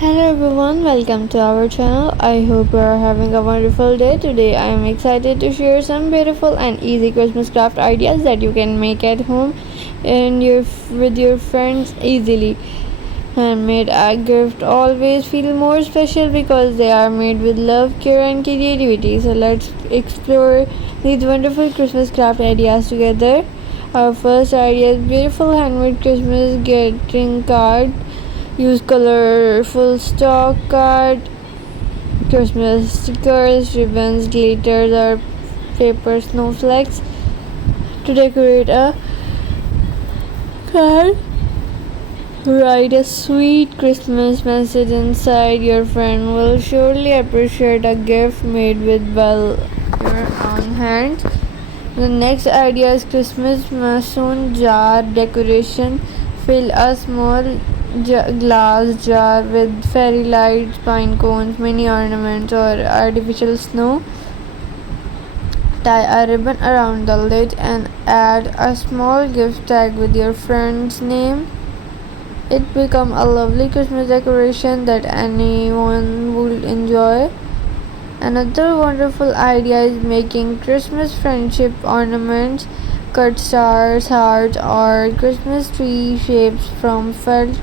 Hello everyone, welcome to our channel. I hope you are having a wonderful day. Today I am excited to share some beautiful and easy Christmas craft ideas that you can make at home and with your friends easily. Handmade gift always feel more special because they are made with love, care and creativity. So let's explore these wonderful Christmas craft ideas together. Our first idea is beautiful handmade Christmas greeting card. Use colorful stock card, Christmas stickers, ribbons, glitters, or paper snowflakes to decorate a card. Write a sweet Christmas message inside. Your friend will surely appreciate a gift made with your own hands. The next idea is Christmas mason jar decoration. Fill a small glass jar with fairy lights, pine cones, mini ornaments, or artificial snow. Tie a ribbon around the lid and add a small gift tag with your friend's name. It becomes a lovely Christmas decoration that anyone will enjoy. Another wonderful idea is making Christmas friendship ornaments. Cut stars, hearts, or Christmas tree shapes from felt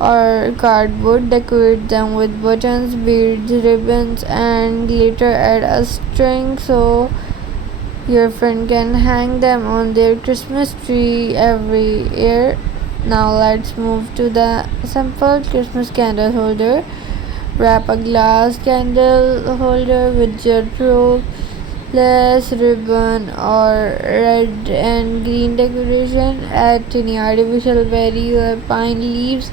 or cardboard. Decorate them with buttons, beads, ribbons, and glitter. Add a string so your friend can hang them on their Christmas tree every year. Now let's move to the simple Christmas candle holder. Wrap a glass candle holder with jet rope, lace, ribbon, or red and green decoration. Add tiny artificial berries or pine leaves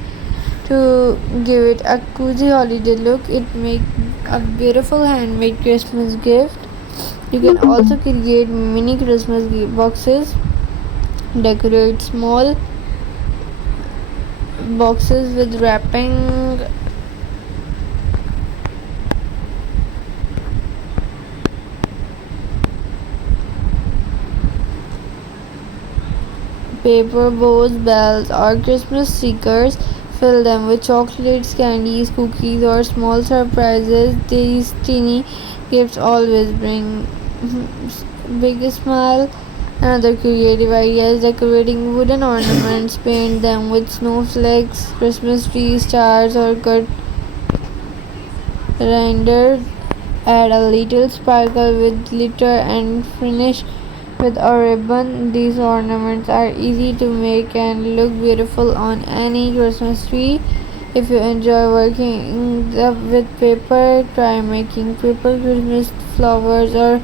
to give it a cozy holiday look. It makes a beautiful handmade Christmas gift. You can also create mini Christmas boxes. Decorate small boxes with wrapping paper bows, bells, or Christmas stickers. Fill them with chocolates, candies, cookies, or small surprises. These teeny gifts always bring big smile. Another creative idea is decorating wooden ornaments. Paint them with snowflakes, Christmas trees, stars, or cut renders. Add a little sparkle with glitter and finish with a ribbon. These ornaments are easy to make and look beautiful on any Christmas tree. If you enjoy working with paper, try making paper Christmas flowers or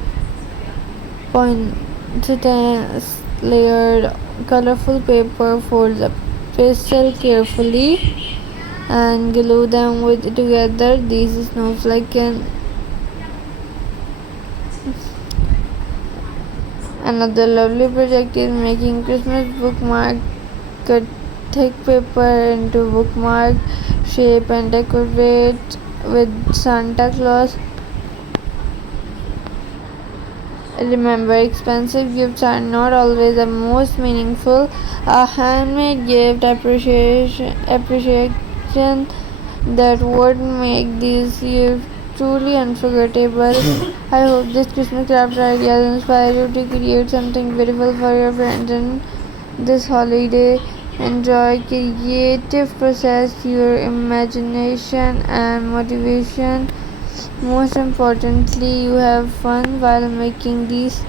poinsettias. Layered colorful paper. Fold the pastel carefully and glue them together. These snowflakes can Another lovely project is making Christmas bookmark. Cut thick paper into bookmark shape and decorate with Santa Claus. Remember, expensive gifts are not always the most meaningful. A handmade gift appreciation that would make these gifts truly unforgettable. I hope this Christmas craft ideas inspire you to create something beautiful for your friends and this holiday. Enjoy creative process, your imagination and motivation. Most importantly, you have fun while making these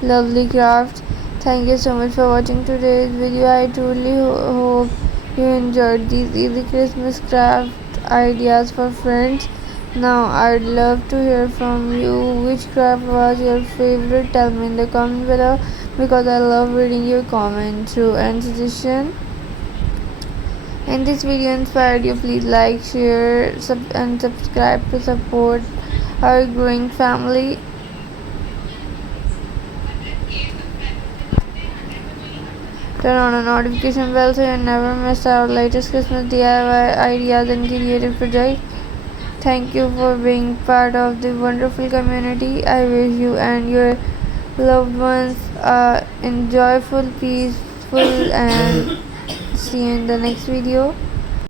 lovely crafts. Thank you so much for watching today's video. I truly hope you enjoyed these easy Christmas craft ideas for friends. Now I'd love to hear from you. Which craft was your favorite? Tell me in the comment below because I love reading your comments and suggestions. And this video inspired you, please like, share, and subscribe to support our growing family. Turn on a notification bell so you never miss our latest Christmas DIY ideas and creative projects. Thank you for being part of the wonderful community. I wish you and your loved ones a enjoyable, peaceful, and see you in the next video.